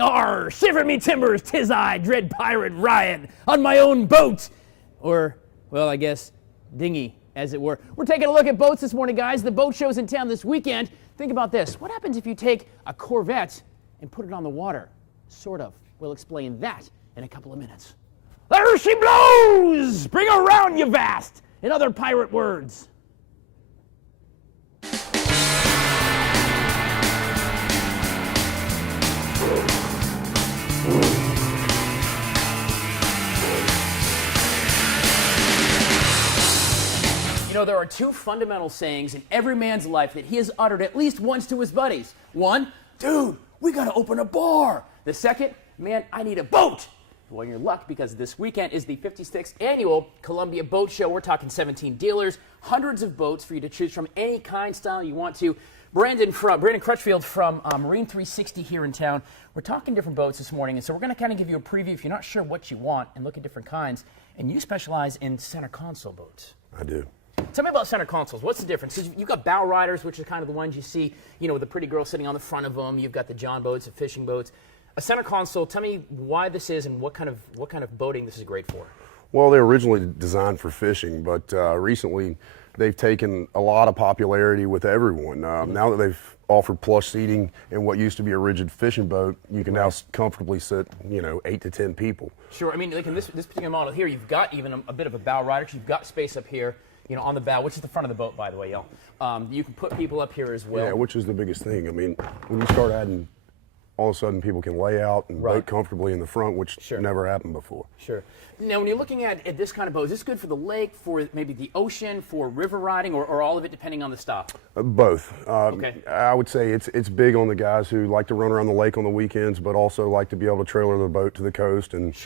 Arr, shiver me timbers, 'tis I, dread pirate Ryan, on my own boat. Or, well, I guess, dinghy, as it were. We're taking a look at boats this morning, guys. The boat show's in town this weekend. Think about this. What happens if you take a Corvette and put it on the water? Sort of. We'll explain that in a couple of minutes. There she blows! Bring her round, you vast! In other pirate words. You know, there are two fundamental sayings in every man's life that he has uttered at least once to his buddies. One, dude, we gotta open a bar. The second, man, I need a boat. Well, you're lucky because this weekend is the 56th annual Columbia Boat Show. We're talking 17 dealers, hundreds of boats for you to choose from, any kind, style you want to. Brandon Crutchfield from Marine 360 here in town. We're talking different boats this morning, and so we're going to kind of give you a preview if you're not sure what you want and look at different kinds. And you specialize in center console boats. I do. Tell me about center consoles. What's the difference? Because you've got bow riders, which are kind of the ones you see, you know, with the pretty girl sitting on the front of them. You've got the John boats, the fishing boats. A center console. Tell me why this is and what kind of boating this is great for. Well, they were originally designed for fishing, but recently they've taken a lot of popularity with everyone. Now that they've offered plush seating in what used to be a rigid fishing boat, you can now comfortably sit, 8 to 10 people. Sure. I mean, like in this particular model here, you've got even a bit of a bow rider. You've got space up here, on the bow, which is the front of the boat, by the way, y'all. You can put people up here as well. Yeah, which is the biggest thing. I mean, when you start adding, all of a sudden people can lay out and boat comfortably in the front, which never happened before. Sure. Now, when you're looking at this kind of boat, is this good for the lake, for maybe the ocean, for river riding, or all of it depending on the style? Both. Okay. I would say it's big on the guys who like to run around the lake on the weekends, but also like to be able to trailer the boat to the coast and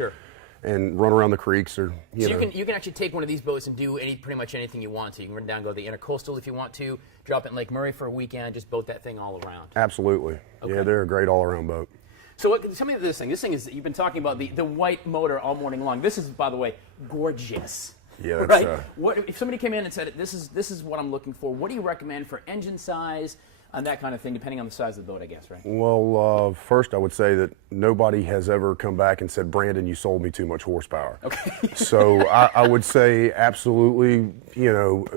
and run around the creeks. Or you can actually take one of these boats and do pretty much anything you want to. You can run down, go to the intercoastal if you want to, drop it in Lake Murray for a weekend, just boat that thing all around. Absolutely. Okay. Yeah, they're a great all-around boat. So tell me this thing. This thing is, you've been talking about the white motor all morning long. This is, by the way, gorgeous. Yeah, that's, right? What if somebody came in and said, this is what I'm looking for? What do you recommend for engine size and that kind of thing, depending on the size of the boat, I guess, right? Well, first I would say that nobody has ever come back and said, Brandon, you sold me too much horsepower. Okay. So I would say absolutely,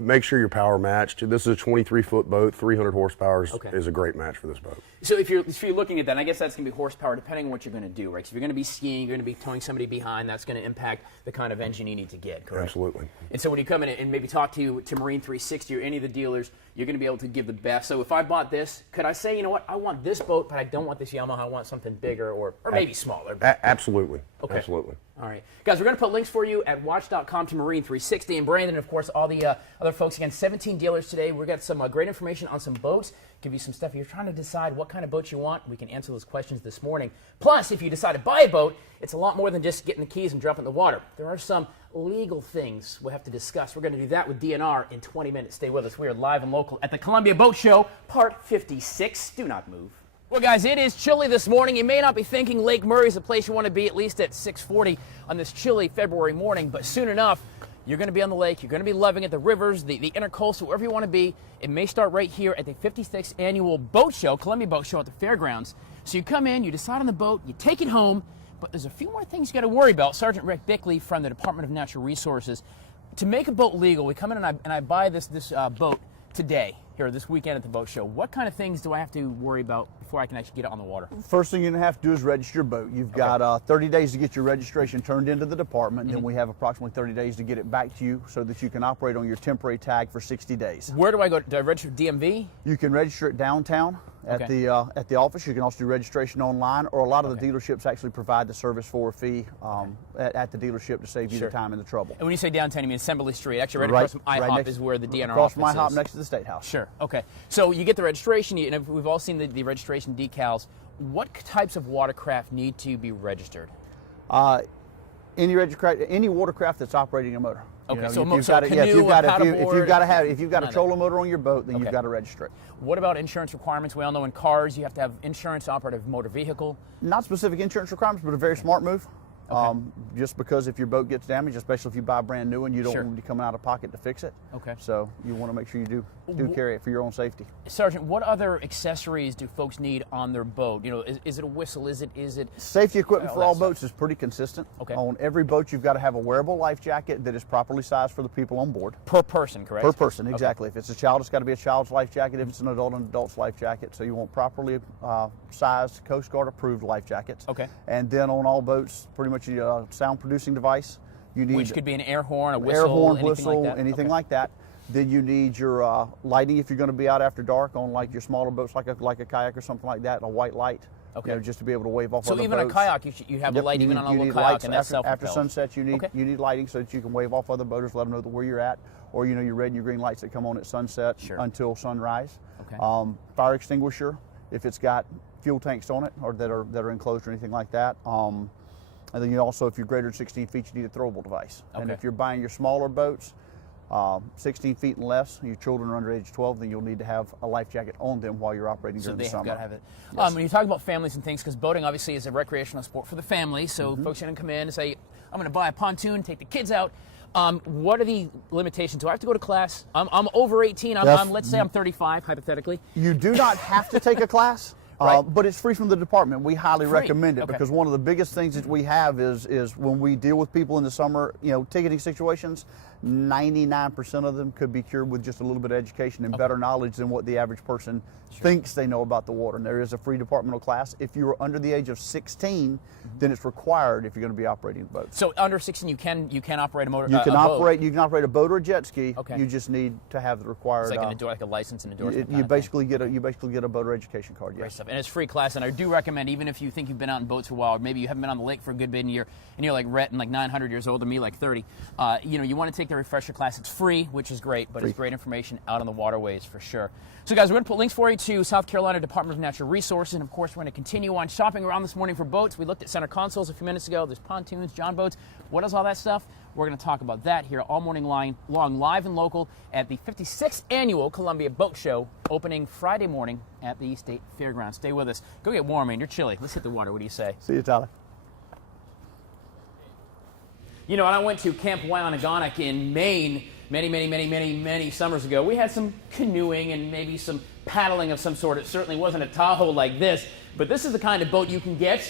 make sure you're power matched. This is a 23-foot boat, 300 horsepower is a great match for this boat. So if you're looking at that, I guess that's going to be horsepower depending on what you're going to do, right? So if you're going to be skiing, you're going to be towing somebody behind, that's going to impact the kind of engine you need to get, correct? Absolutely. And so when you come in and maybe talk to Marine 360 or any of the dealers, you're going to be able to give the best. So if I bought this, could I say, you know what, I want this boat, but I don't want this Yamaha, I want something bigger or maybe smaller? Absolutely. Okay. Absolutely. All right. Guys, we're going to put links for you at watch.com to Marine 360. And Brandon, of course, all the other folks. Again, 17 dealers today. We've got some great information on some boats. Give you some stuff. If you're trying to decide what kind of boat you want, we can answer those questions this morning. Plus, if you decide to buy a boat, it's a lot more than just getting the keys and dropping in the water. There are some legal things we'll have to discuss. We're going to do that with DNR in 20 minutes. Stay with us. We are live and local at the Columbia Boat Show, Part 56. Do not move. Well, guys, it is chilly this morning. You may not be thinking Lake Murray is a place you want to be, at least at 6:40 on this chilly February morning, but soon enough, you're going to be on the lake. You're going to be loving it, the rivers, the intercoastal, wherever you want to be. It may start right here at the 56th Annual Boat Show, Columbia Boat Show at the Fairgrounds. So you come in, you decide on the boat, you take it home, but there's a few more things you got to worry about. Sergeant Rick Bickley from the Department of Natural Resources. To make a boat legal, we come in and I buy this boat today, here this weekend at the boat show. What kind of things do I have to worry about before I can actually get it on the water? First thing you're going to have to do is register your boat. You've got 30 days to get your registration turned into the department, and then we have approximately 30 days to get it back to you so that you can operate on your temporary tag for 60 days. Where do I go? Do I register DMV? You can register it downtown at the office. You can also do registration online, or a lot of the dealerships actually provide the service for a fee at the dealership to save you the time and the trouble. And when you say downtown, you mean Assembly Street. Actually, right across from IHOP is where the DNR across office from IHOP is. next to the State House. Sure. Okay. So you get the registration, and we've all seen the registration decals. What types of watercraft need to be registered? Any watercraft that's operating a motor. Okay, if you've got a trolling motor on your boat, then you've got to register it. What about insurance requirements? We all know in cars you have to have insurance to operate a motor vehicle. Not specific insurance requirements, but a very smart move. just because if your boat gets damaged, especially if you buy a brand new one, you don't Sure. want to be coming out of pocket to fix it. Okay. So you want to make sure you do carry it for your own safety. Sergeant, what other accessories do folks need on their boat? You know, is it a whistle? Is it Safety equipment all for that all stuff. boats is pretty consistent. Okay. On every boat, you've got to have a wearable life jacket that is properly sized for the people on board. per person, correct? Per person, exactly. If it's a child, it's got to be a child's life jacket. If it's an adult's life jacket. So you want properly sized, Coast Guard approved life jackets. Okay. And then on all boats, pretty much a sound producing device. You need Which could be an air horn, a whistle, air horn, anything whistle, like that. anything Okay. like that. Then you need your lighting if you're going to be out after dark on like your smaller boats, like a kayak or something like that, a white light. Okay. You know, just to be able to wave off So other even boats. a kayak, you have a Yep, light you even need- on a you little need kayak, lights and that's after self-propelled. sunset. You need Okay. you need lighting so that you can wave off other boaters, let them know where you're at, or you know your red and your green lights that come on at sunset Sure. until sunrise. Okay. Fire extinguisher if it's got fuel tanks on it or that are enclosed or anything like that. And then you also, if you're greater than 16 feet, you need a throwable device. And Okay. if you're buying your smaller boats, 16 feet and less, your children are under age 12, then you'll need to have a life jacket on them while you're operating So during they the have summer. got to have it. Yes. When you talk about families and things, because boating obviously is a recreational sport for the family, so Mm-hmm. folks are going to come in and say, I'm going to buy a pontoon, take the kids out. What are the limitations? Do I have to go to class? I'm over 18. Yes. Let's say I'm 35, hypothetically. You do not have to take a class, Right. but it's free from the department. We highly Free. recommend it Okay. because one of the biggest things that we have is when we deal with people in the summer, you know, ticketing situations, 99% of them could be cured with just a little bit of education and better knowledge than what the average person thinks they know about the water. And there is a free departmental class. If you are under the age of 16, then it's required if you're going to be operating a boat. So under 16, you can operate a motor. You can a boat. operate. You can operate a boat or a jet ski. Okay. You just need to have the required. It's like a license and endorsement. you kind of thing. basically get a boater education card. Great Yes. stuff. And it's free class, and I do recommend, even if you think you've been out in boats for a while, or maybe you haven't been on the lake for a good bit, and you're like Rhett and like 900 years old, and me like 30, you want to take the refresher class. It's free, which is great, but it's great information out on the waterways for sure. So guys, we're going to put links for you to South Carolina Department of Natural Resources, and of course we're going to continue on shopping around this morning for boats. We looked at center consoles a few minutes ago. There's pontoons, John boats. What is all that stuff? We're going to talk about that here all morning long, live and local at the 56th Annual Columbia Boat Show, opening Friday morning at the State Fairgrounds. Stay with us. Go get warm, man. You're chilly. Let's hit the water. What do you say? See you, Tyler. You know, when I went to Camp Wyandogonek in Maine many summers ago, we had some canoeing and maybe some paddling of some sort. It certainly wasn't a Tahoe like this, but this is the kind of boat you can get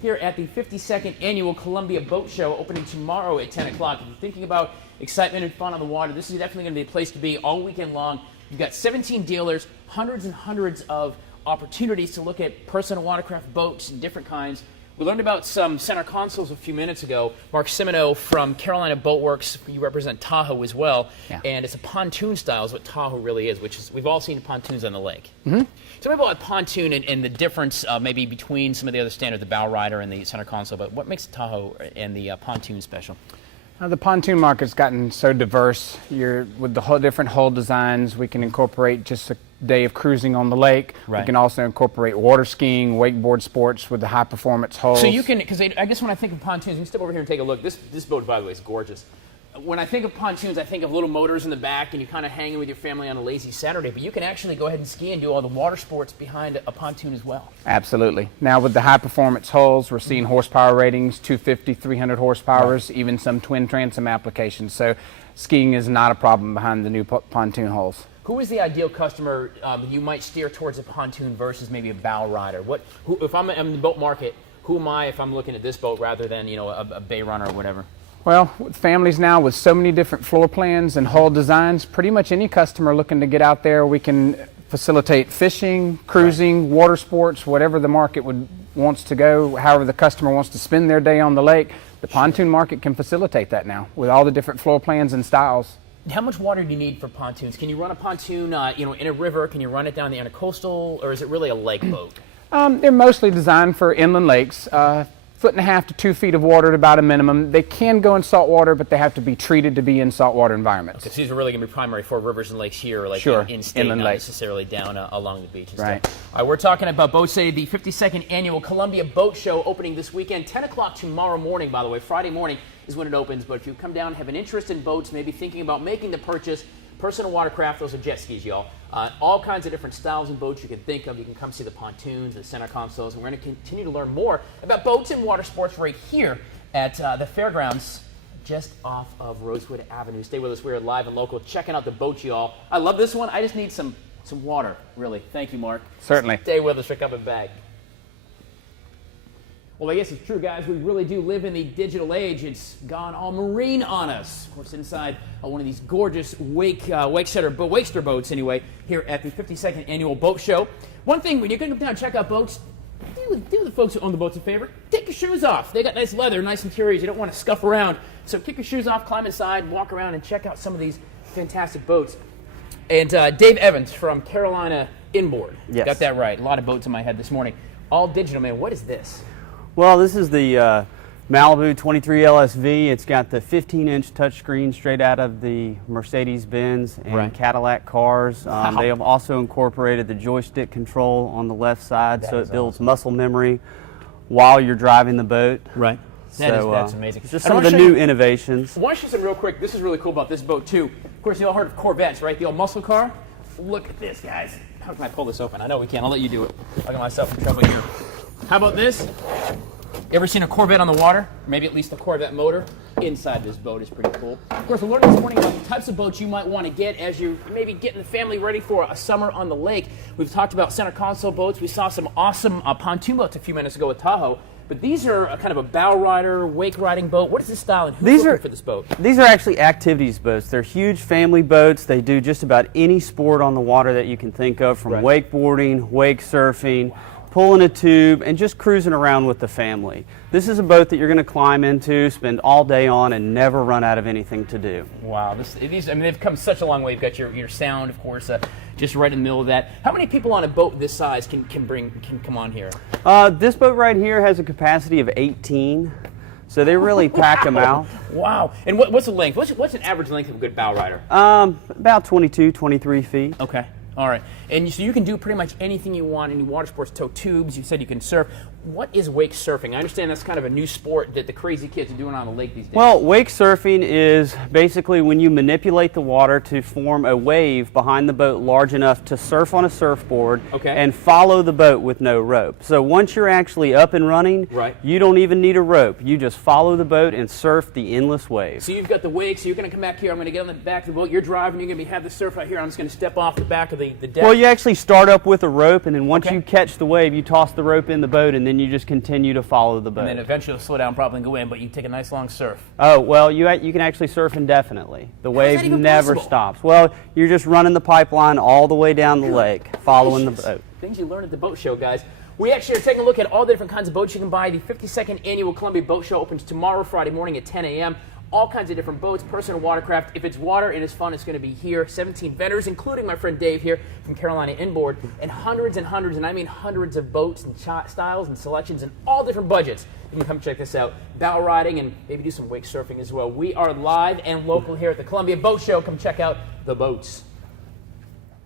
here at the 52nd Annual Columbia Boat Show, opening tomorrow at 10 o'clock. If you're thinking about excitement and fun on the water, this is definitely going to be a place to be all weekend long. You've got 17 dealers, hundreds and hundreds of opportunities to look at personal watercraft boats and different kinds. We learned about some center consoles a few minutes ago. Mark Simino from Carolina Boat Works, you represent Tahoe as well, and it's a pontoon style is what Tahoe really is, which is, we've all seen pontoons on the lake. Mm-hmm. Tell me about pontoon and the difference maybe between some of the other standard, the bow rider and the center console, but what makes Tahoe and the pontoon special? The pontoon market's gotten so diverse. With the whole different hull designs, we can incorporate just a day of cruising on the lake. Right. We can also incorporate water skiing, wakeboard sports with the high performance hulls. So you can, because I guess when I think of pontoons, you can step over here and take a look. This boat, by the way, is gorgeous. When I think of pontoons, I think of little motors in the back and you're kind of hanging with your family on a lazy Saturday, but you can actually go ahead and ski and do all the water sports behind a pontoon as well. Absolutely. Now with the high performance hulls, we're seeing horsepower ratings, 250, 300 horsepowers, even some twin transom applications. So skiing is not a problem behind the new pontoon hulls. Who is the ideal customer you might steer towards a pontoon versus maybe a bow rider? If I'm in the boat market, who am I if I'm looking at this boat rather than a bay runner or whatever? Well, with families now with so many different floor plans and hull designs, pretty much any customer looking to get out there, we can facilitate fishing, cruising, water sports, whatever the market wants to go, however the customer wants to spend their day on the lake. The pontoon market can facilitate that now with all the different floor plans and styles. How much water do you need for pontoons? Can you run a pontoon in a river? Can you run it down the intercoastal, or is it really a lake boat? They're mostly designed for inland lakes. 1.5 to 2 feet of water at about a minimum. They can go in salt water, but they have to be treated to be in saltwater environments. Because these are really going to be primary for rivers and lakes here, like Sure. in state, Inland not lakes. necessarily down along the beach and Right. stuff. All right, we're talking about Boat City, the 52nd Annual Columbia Boat Show, opening this weekend, 10 o'clock tomorrow morning, by the way. Friday morning is when it opens, but if you come down, have an interest in boats, maybe thinking about making the purchase, personal watercraft, those are jet skis, y'all. All kinds of different styles and boats you can think of. You can come see the pontoons, the center consoles, and we're going to continue to learn more about boats and water sports right here at the Fairgrounds just off of Rosewood Avenue. Stay with us. We're live and local, checking out the boat, y'all. I love this one. I just need some water, really. Thank you, Mark. Certainly. Stay with us. We're coming back. Well, I guess it's true, guys. We really do live in the digital age. It's gone all marine on us. Of course, inside one of these gorgeous Wakester boats, anyway, here at the 52nd Annual Boat Show. One thing, when you're going to come down and check out boats, do the folks who own the boats a favor. Take your shoes off. They got nice leather, nice interiors. You don't want to scuff around. So kick your shoes off, climb inside, walk around, and check out some of these fantastic boats. And Dave Evans from Carolina Inboard. Yes. Got that right. A lot of boats in my head this morning. All digital, man. What is this? Well, this is the Malibu 23 LSV. It's got the 15-inch touchscreen straight out of the Mercedes-Benz and Right. Cadillac cars. Wow. They have also incorporated the joystick control on the left side, so it builds muscle memory while you're driving the boat. Right. That's amazing. Just And I some of the wanna show new you- innovations. I want to show you something real quick. This is really cool about this boat, too. Of course, you all heard of Corvettes, right? The old muscle car. Look at this, guys. How can I pull this open? I know we can. I'll let you do it. I'll get myself in trouble here. How about this? You ever seen a Corvette on the water? Maybe at least a Corvette motor inside this boat is pretty cool. Of course, we're learning this morning about the types of boats you might want to get as you're maybe getting the family ready for a summer on the lake. We've talked about center console boats. We saw some awesome pontoon boats a few minutes ago with Tahoe. But these are a kind of a bow rider, wake riding boat. What is this style and who's looking for this boat? These are actually activities boats. They're huge family boats. They do just about any sport on the water that you can think of, from wakeboarding, wake surfing, pulling a tube, and just cruising around with the family. This is a boat that you're going to climb into, spend all day on, and never run out of anything to do. Wow, they've come such a long way. You've got your sound, of course, just right in the middle of that. How many people on a boat this size can come on here? This boat right here has a capacity of 18, so they really pack them out. Wow. And what's the length? What's an average length of a good bow rider? About 22, 23 feet. Okay. All right. And so you can do pretty much anything you want. Any water sports, tow tubes. You said you can surf. What is wake surfing? I understand that's kind of a new sport that the crazy kids are doing on the lake these days. Well, wake surfing is basically when you manipulate the water to form a wave behind the boat large enough to surf on a surfboard and follow the boat with no rope. So once you're actually up and running, you don't even need a rope. You just follow the boat and surf the endless wave. So you've got the wake, so you're going to come back here. I'm going to get on the back of the boat. You're driving. You're going to have the surf out here. I'm just going to step off the back of the deck. Well, you actually start up with a rope, and then once you catch the wave, you toss the rope in the boat, and then you just continue to follow the boat. And then eventually you'll slow down probably and go in, but you take a nice long surf. Oh, well, you can actually surf indefinitely. The wave never stops. Well, you're just running the pipeline all the way down the lake, following the boat. Things you learn at the boat show, guys. We actually are taking a look at all the different kinds of boats you can buy. The 52nd Annual Columbia Boat Show opens tomorrow, Friday morning at 10 a.m. All kinds of different boats, personal watercraft. If it's water and it's fun, it's going to be here. 17 vendors, including my friend Dave here from Carolina Inboard, and hundreds, and I mean hundreds of boats and styles and selections and all different budgets. You can come check this out. Bow riding and maybe do some wake surfing as well. We are live and local here at the Columbia Boat Show. Come check out the boats.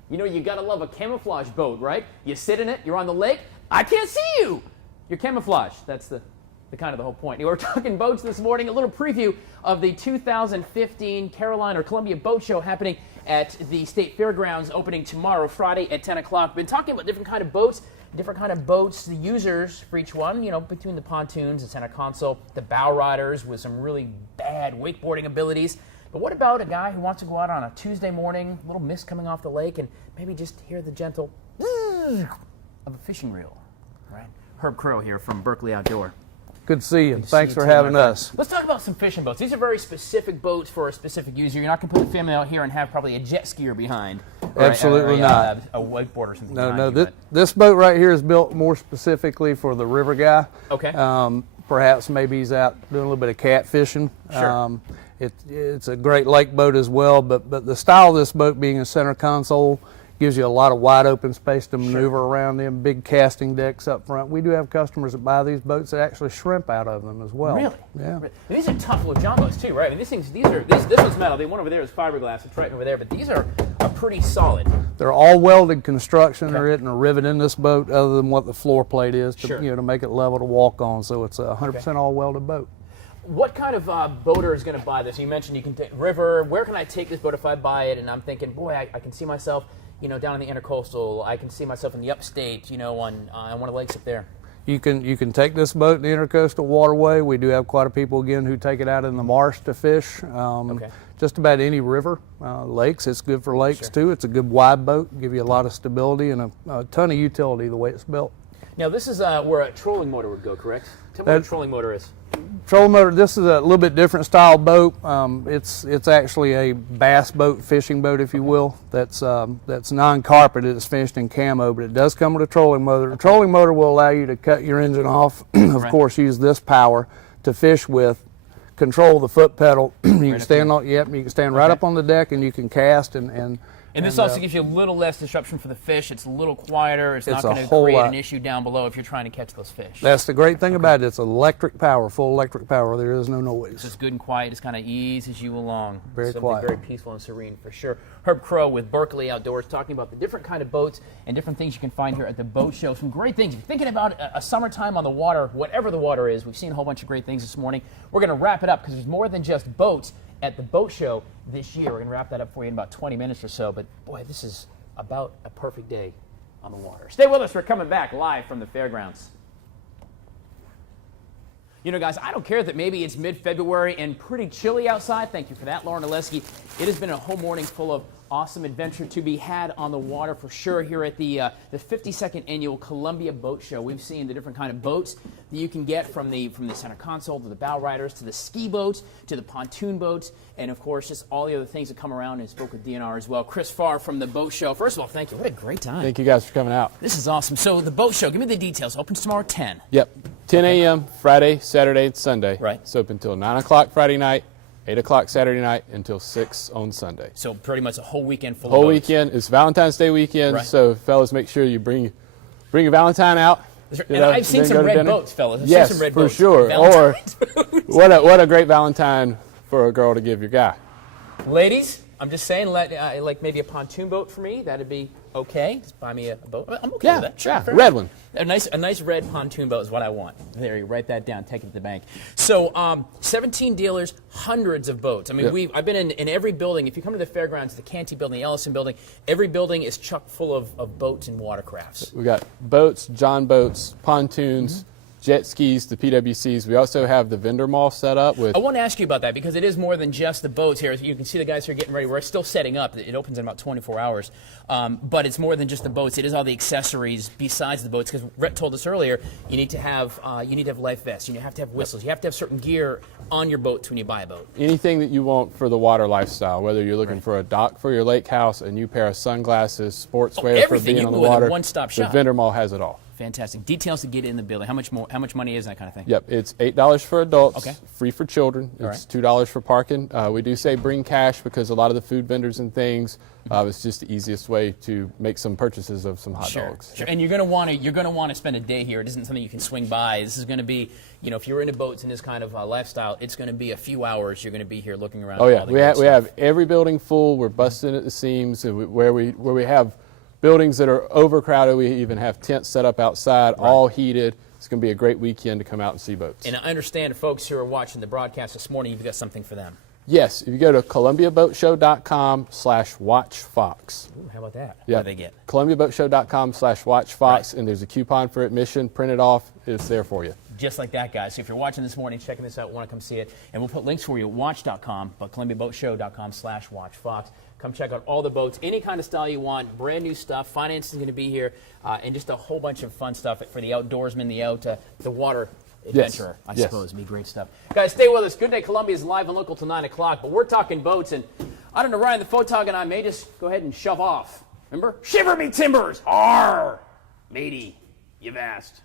You know, you got to love a camouflage boat, right? You sit in it, you're on the lake, I can't see you. You're camouflaged. That's the kind of the whole point. We're talking boats this morning. A little preview of the 2015 Carolina or Columbia Boat Show happening at the State Fairgrounds, opening tomorrow, Friday at 10 o'clock. Been talking about different kind of boats, the users for each one, you know, between the pontoons, the center console, the bow riders with some really bad wakeboarding abilities. But what about a guy who wants to go out on a Tuesday morning, a little mist coming off the lake, and maybe just hear the gentle of a fishing reel, right? Herb Crow here from Berkeley Outdoor. Good to see you. Thanks for having us. Let's talk about some fishing boats. These are very specific boats for a specific user. You're not going to put the family out here and have probably a jet skier behind. Absolutely not. A wakeboard or something. No. This boat right here is built more specifically for the river guy. Okay. Perhaps maybe he's out doing a little bit of catfishing. Sure. It's a great lake boat as well, but the style of this boat being a center console gives you a lot of wide open space to maneuver around in, big casting decks up front. We do have customers that buy these boats that actually shrimp out of them as well. Really? Yeah. And these are tough little John boats too, right? I mean, this one's metal. The one over there is fiberglass. It's right over there, but these are pretty solid. They're all welded construction. There isn't a rivet in this boat other than what the floor plate is to, to make it level to walk on. So it's a 100% all welded boat. What kind of boater is going to buy this? You mentioned you can take river. Where can I take this boat if I buy it? And I'm thinking, boy, I can see myself, down in the intercoastal. I can see myself in the upstate, on one of the lakes up there. You can take this boat in the intercoastal waterway. We do have quite a people again who take it out in the marsh to fish. Just about any river, lakes. It's good for lakes too. It's a good wide boat, give you a lot of stability and a ton of utility the way it's built. Now this is where a trolling motor would go, correct? Tell me what a trolling motor is. Trolling motor. This is a little bit different style boat. It's actually a bass boat, fishing boat, if you will. That's non-carpeted. It's finished in camo, but it does come with a trolling motor. The trolling motor will allow you to cut your engine off. Of course, use this power to fish with. Control the foot pedal. You can stand on. Yep. You can stand right up on the deck, and you can cast And this also gives you a little less disruption for the fish. It's a little quieter. It's not going to create an issue down below if you're trying to catch those fish. That's the great thing about it. It's electric power, full electric power. There is no noise. It's just good and quiet. Just kind of eases you along. Very Something quiet. Very peaceful and serene for sure. Herb Crow with Berkeley Outdoors talking about the different kind of boats and different things you can find here at the boat show. Some great things. If you're thinking about a summertime on the water, whatever the water is, we've seen a whole bunch of great things this morning. We're going to wrap it up because there's more than just boats at the boat show this year. We're going to wrap that up for you in about 20 minutes or so. But boy, this is about a perfect day on the water. Stay with us. We're coming back live from the fairgrounds. You know, guys, I don't care that maybe it's mid-February and pretty chilly outside. Thank you for that, Lauren Oleski. It has been a whole morning full of awesome adventure to be had on the water for sure here at the 52nd annual Columbia Boat Show. We've seen the different kind of boats that you can get from the center console to the bow riders to the ski boats to the pontoon boats and of course just all the other things that come around, and spoke with DNR as well. Chris Farr from the Boat Show. First of all, thank you. What a great time. Thank you guys for coming out. This is awesome. So the Boat Show, give me the details. Opens tomorrow at 10. Yep. 10 a.m. Friday, Saturday, and Sunday. Right. It's open until 9 o'clock Friday night, 8 o'clock Saturday night, until 6 on Sunday. So pretty much a whole weekend full of Whole boats. weekend. It's Valentine's Day weekend, Right. so fellas, make sure you bring your Valentine out. And I've seen some red boats, fellas. I've Yes, seen some red for boats. sure. Or Valentine's boats. what a great Valentine for a girl to give your guy. Ladies, I'm just saying, like maybe a pontoon boat for me. That'd be okay. Just buy me a boat. I'm okay Yeah, with that. Sure, yeah, fair red enough. one. A nice red pontoon boat is what I want. There, you write that down. Take it to the bank. So, 17 dealers, hundreds of boats. I mean, Yep. I've been in every building. If you come to the fairgrounds, the Canty building, the Ellison building, every building is chock full of boats and watercrafts. We got boats, John boats, pontoons, jet skis, the PWCs. We also have the vendor mall set up with. I want to ask you about that because it is more than just the boats here. You can see the guys here getting ready. We're still setting up. It opens in about 24 hours. But it's more than just the boats. It is all the accessories besides the boats, because Rhett told us earlier you need to have life vests. You have to have whistles. You have to have certain gear on your boats when you buy a boat. Anything that you want for the water lifestyle, whether you're looking for a dock for your lake house, a new pair of sunglasses, sportswear for everything. being You on can the go with a water. one-stop The shop. vendor mall has it all. Fantastic. Details to get in the building. How much money is that kind of thing? Yep, it's $8 for adults, Okay. free for children. All It's $2 for parking. We do say bring cash because a lot of the food vendors and things, it's just the easiest way to make some purchases of some hot dogs. Sure. And you're going to want to spend a day here. It isn't something you can swing by. This is going to be, if you're into boats and this kind of lifestyle, it's going to be a few hours. You're going to be here looking around. Oh at yeah, all the we great have stuff. every building full. We're busting at the seams, and where we have buildings that are overcrowded. We even have tents set up outside, all heated. It's going to be a great weekend to come out and see boats. And I understand folks who are watching the broadcast this morning, you've got something for them. Yes, if you go to columbiaboatshow.com/watchfox. Ooh, how about that? Yeah, What do they get? columbiaboatshow.com/watchfox, and there's a coupon for admission. Print it off. It's there for you. Just like that, guys. So if you're watching this morning, checking this out, want to come see it, and we'll put links for you at watch.com, but columbiaboatshow.com/watchfox. Come check out all the boats, any kind of style you want, brand new stuff. Finance is going to be here, and just a whole bunch of fun stuff for the outdoorsman, the water adventurer, I suppose. It'd be great stuff. Guys, stay with us. Good Day Columbia is live and local till 9 o'clock, but we're talking boats, and I don't know, Ryan the Photog and I may just go ahead and shove off. Remember? Shiver me timbers! Arr! Matey, you've asked.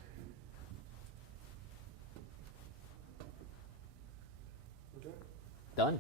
Done.